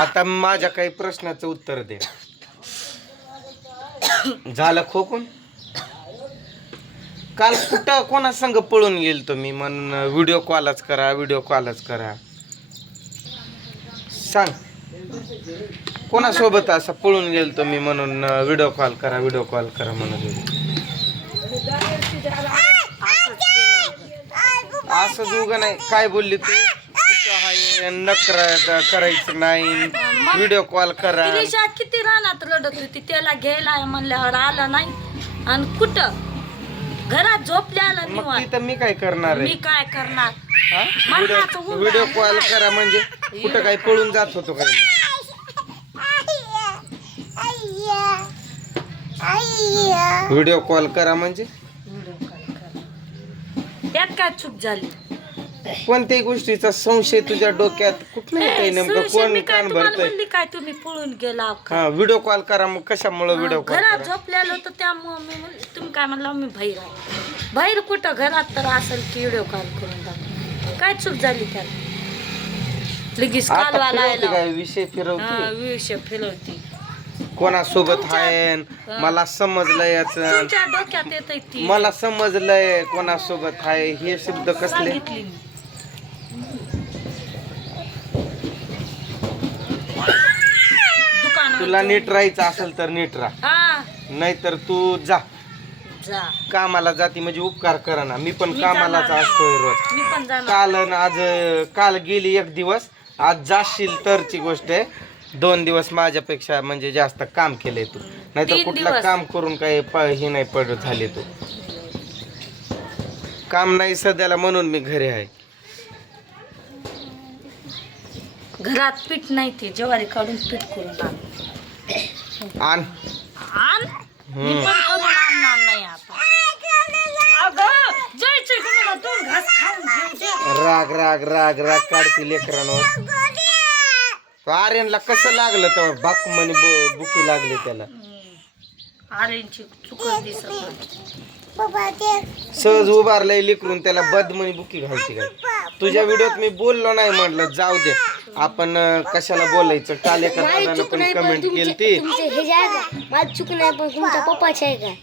आता माझ्या काही प्रश्नाचं उत्तर दे. झालं खोकून? काल कुठं कोणा संग पळून गेल तुम्ही म्हणून व्हिडिओ कॉलच करा व्हिडिओ कॉलच करा. सांग. कोणासोबत असं पळून गेल तुम्ही म्हणून व्हिडिओ कॉल करा व्हिडिओ कॉल करा म्हणून. असं जुग नाही. काय बोलली तू? आहे नकर करायचं नाही. व्हिडिओ कॉल करा. तिलिशा किती रानात रडत होती त्याला घ्यायला आहे म्हणल्यावर आला नाही. आणि कुठं? घरात झोपल्याला मग निवांत. तिथं मी काय करणार मी आहे काय करणार? व्हिडिओ. कॉल करा म्हणजे कुठं काय पळून जात होतो काय? मी? व्हिडिओ कॉल करा म्हणजे? व्हिडिओ कॉल करा. त्यात काय चूक झाली? कोणत्याही गोष्टीचा संशय तुझ्या डोक्यात कुठलं काही नेमकं कोण कान भरतय? म्हणली काय तुम्ही पळून गेला? हा व्हिडिओ कॉल करा मग कशामुळे व्हिडिओ कॉल घरात करा? झोपलेलो तर त्यामुळं मी म्हणली, तुम्ही काय म्हणला मी बाहेर आहे. बाहेर कुठं? घरात तर असेल की व्हिडिओ कॉल करून दाखव काय चूक झाली त्यात? लगेच आता कालवा फिरवते लायला. काय? विषय हा फिरवते विषय फिरवती. कोणासोबत तुमच्या- आहे? हा. मला समजलं याच. तुमच्या डोक्यात येत ती. मला समजलंय कोणासोबत आहे. हे शब्द कसले? सांगितली मी. तुला नीट राहायचं असेल तर नीट राहा. हा. नाहीतर तू जा. जा. कामाला जाती म्हणजे उपकार करा ना मी पण मी कामालाच जाणार. असतोय रोज. मी पण जाणार काल अन आज अं, काल गेली एक दिवस. आज जाशील तरची गोष्ट आहे. दोन दिवस माझ्यापेक्षा म्हणजे जास्त काम केलंय तू. नाहीतर तीन कुठलं दिवस. काम करून काही प- हे नाही पडत झाले तू. काम नाही सध्याला म्हणून मी घरी आहे. घरात पीठ नाही ते ज्वारी काढून पीठ करून आण. आण. आण? मी हम्म. पण करून आणणार नाही आता. अगं जायचं का मला? दोन घास खाऊन घेऊ दे. राग राग राग राग काढते लेकरांवर तो आर्यनला कसं लागलं तर बाक म्हणे बु- बुकी लागली त्याला. आर्यांची चुकत दिसत नाही. सहज उभारलंय लिकरून त्याला बदमणी बुकी घालते काय? तुझ्या व्हिडिओत मी बोललो नाही म्हटलं जाऊ दे. आपण कशाला बोलायचं? काल एका दादानं पण कमेंट केली ती तुमचे हे जे आहे का माझी चूक नाही पण तुमच्या पप्पाचे आहे का?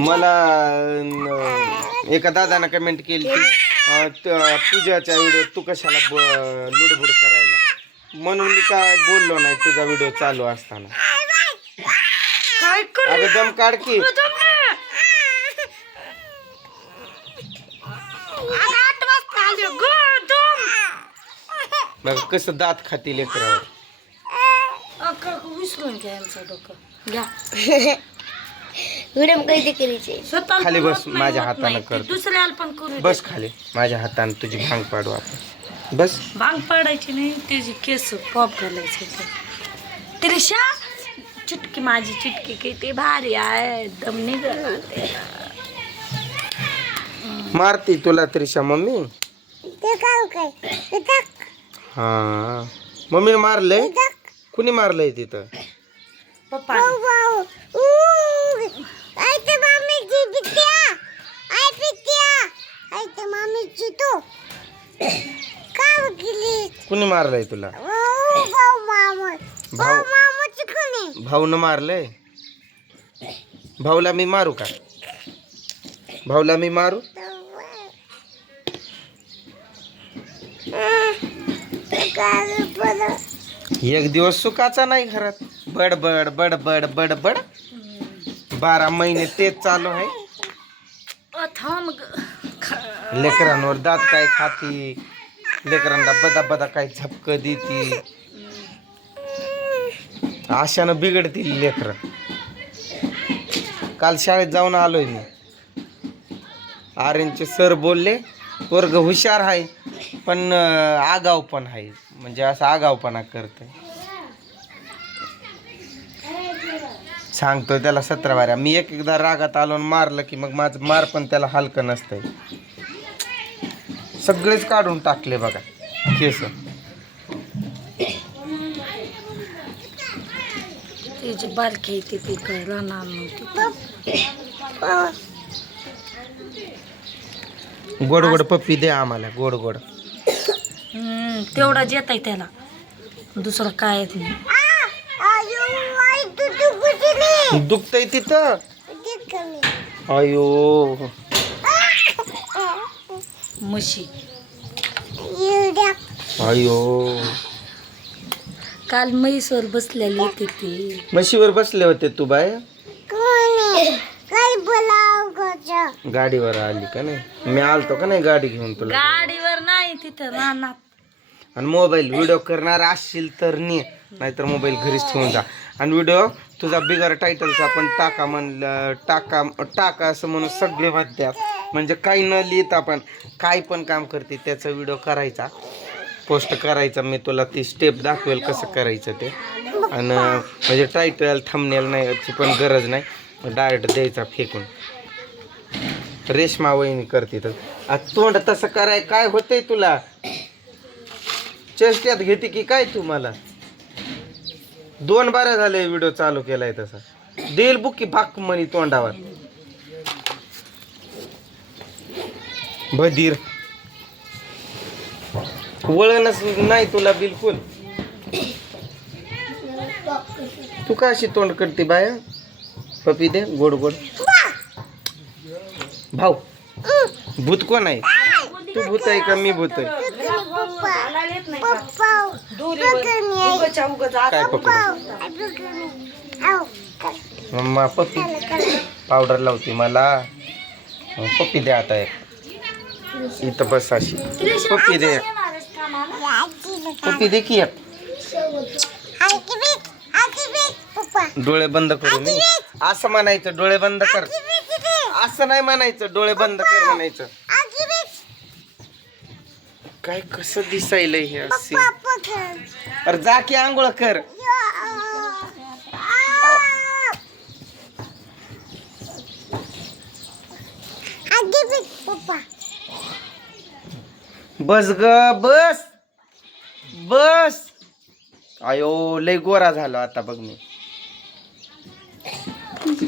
मला अं, एका दादानं कमेंट केली ती अं, त- पूजाच्या व्हिडिओ तू कशाला ब- लुडबुड करायला? म्हणून मी काय बोललो नाही तुझा व्हिडिओ चालू असताना. काय कर? अगं दम काढ की आठ वाजता आले ग दम बघ कसं दात खाती लेकरावर अगं, विसरून घ्या यांचं डोकं. घ्या. व्हिडिओ कधी करायचे? स्वतः खाली बस, माझ्या होत हातानं करतो. दुसऱ्याला पण करू. बस खाली माझ्या हाताने तुझी भांग पाडू आपण. बस. भांग पाडायची नाही त्याची केस पॉप घालायचे त्रिशा चिटकी माझी चिटकी किती भारी आहे दम निघत मारती तुला त्रिशा मम्मी? ते काय? काय हा. मम्मीने मारलंय? कुणी मारलंय तिथं? पप्पा. कुणी मारलंय तुला? भाऊ भाऊनं मारलंय? भाऊला मी मारू का? भाऊला मी मारू? एक दिवस सुखाचा नाही घरात. बडबड बडबड बडबड. बारा महिने तेच चालू आहे. लेकरांवर दात काय खाती? लेकरांना बदा बदा काय झपक देती? अशानं बिघडतील लेकर. काल शाळेत जाऊन आलोय मी. आर्यनचे सर बोलले वर्ग हुशार आहे पण आगाव पण आहे. म्हणजे असं आगावपणा करतंय. सांगतोय त्याला सतरा वाऱ्या. मी एक एकदा रागात आलो मारलं की मग माझं मार पण त्याला हलकं नसतंय. सगळेच काढून टाकले बघा केस. त्याची बारकी येते ती काय राहणार नव्हती. गोड गोड पप्पी दे आम्हाला गोड गोड. तेवढंच येत आहे त्याला. दुसरं काय येत नाही दुखतय तिथं अयो. म्हशी अयो. काल म्हैसवर बसलेली होती ती. म्हशीवर बसले होते तू बाय? गाडीवर आली का नाही? मी आलतो का नाही गाडी घेऊन तुला? गाडीवर नाही तिथं रानात आणि मोबाईल व्हिडिओ करणार असशील तर ने नाहीतर मोबाईल घरीच ठेवून जा. आणि व्हिडिओ तुझा बिगर टायटलचा पण टाका म्हणलं टाका टाका असं म्हणून सगळे म्हणतात म्हणजे काही न लिहित आपण काय पण काम करते त्याचा व्हिडिओ करायचा. पोस्ट करायचा मी तुला ती स्टेप दाखवेल कसं करायचं ते. आणि म्हणजे टायटल थंबनेल नाही याची पण गरज नाही. डायरेक्ट द्यायचा फेकून. रेशमा वहिनी करते तर. तोंड तसं कराय काय होतंय तुला? चेष्ट्यात घेते की काय तू मला? दोन बाऱ्या झाले व्हिडिओ चालू केलाय तसा. देईल बुकी भाक म्हणी तोंडावर. बधीर. वळणच नाही तुला बिलकुल. तू का अशी तोंड करते बाया? पपी दे गोड गोड. भाऊ भूत कोण आहे? तू भूत आहे का मी भूत आहे? काय पकड मम्मा पप्पी. पावडर लावते मला. पप्पी दे आता एक. इथं बस अशी. पप्पी दे. पप्पी दे की डोळे बंद करून ये. असं म्हणायचं डोळे बंद कर. असं नाही म्हणायचं डोळे बंद कर म्हणायचं. काय कसं दिसायलंय हे असे? अरे जा की आंघोळ कर. बस ग बस. बस. आयो लय गोरा झालो आता बघ मी.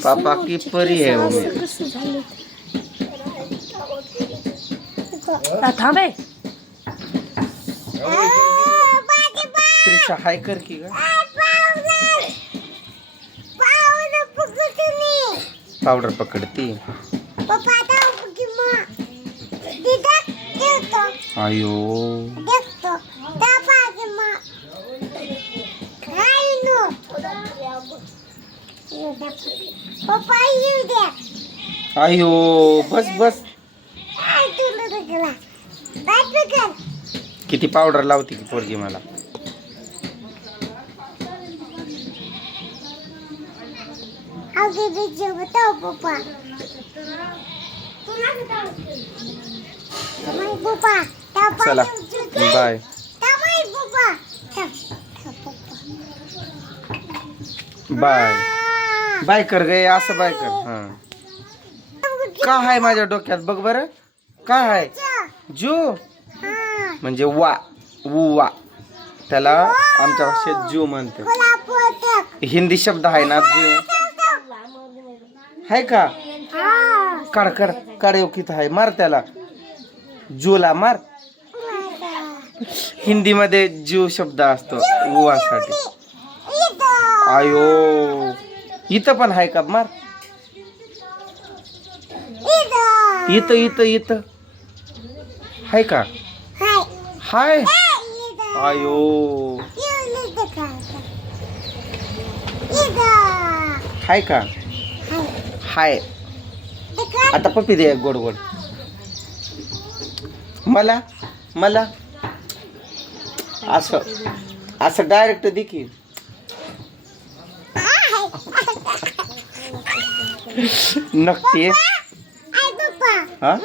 पापा की परी आहे हो मी. आ, थांबे त्रिशा हाय कर की ग. पावडर पकडती. अयो. अयो बस बस काय तुला लागला काय पकड किती पावडर लावते की पोरगी मला? चला बाय. बाय. बाय. कर गे असं बाय कर हा का आहे माझ्या डोक्यात? बघ बरं. काय आहे जू. म्हणजे वा ऊ वा. त्याला आमच्या भाषेत जू म्हणते हिंदी शब्द आहे ना जू. आहे का? हा काढ काढ काढ आहे. मार त्याला. जूला मार. हिंदीमध्ये जीव शब्द असतो उवासाठी आयो. इथं पण आहे का? मार. इथं इथं इथं. आहे का? हाय. आयो. हाय का? हाय. आता पप्पी दे गोड गोड. मला मला. असं असं डायरेक्ट दे की. नक्की. हा.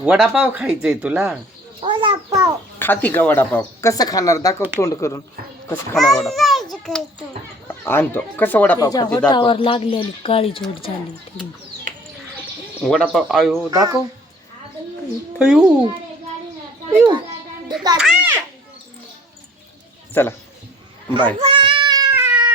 वडापाव खायचंय तुला? खाती का वडापाव? कसं खाणार? दाखव तोंड करून. कसं खाणार वडापाव? आणतो. कसं वडापाव त्याच्या खाते? दाखव. होटावर लागलेली काळी झोट झाली. वडापाव आयो दाखव. अयो. अयो. चला. बाय.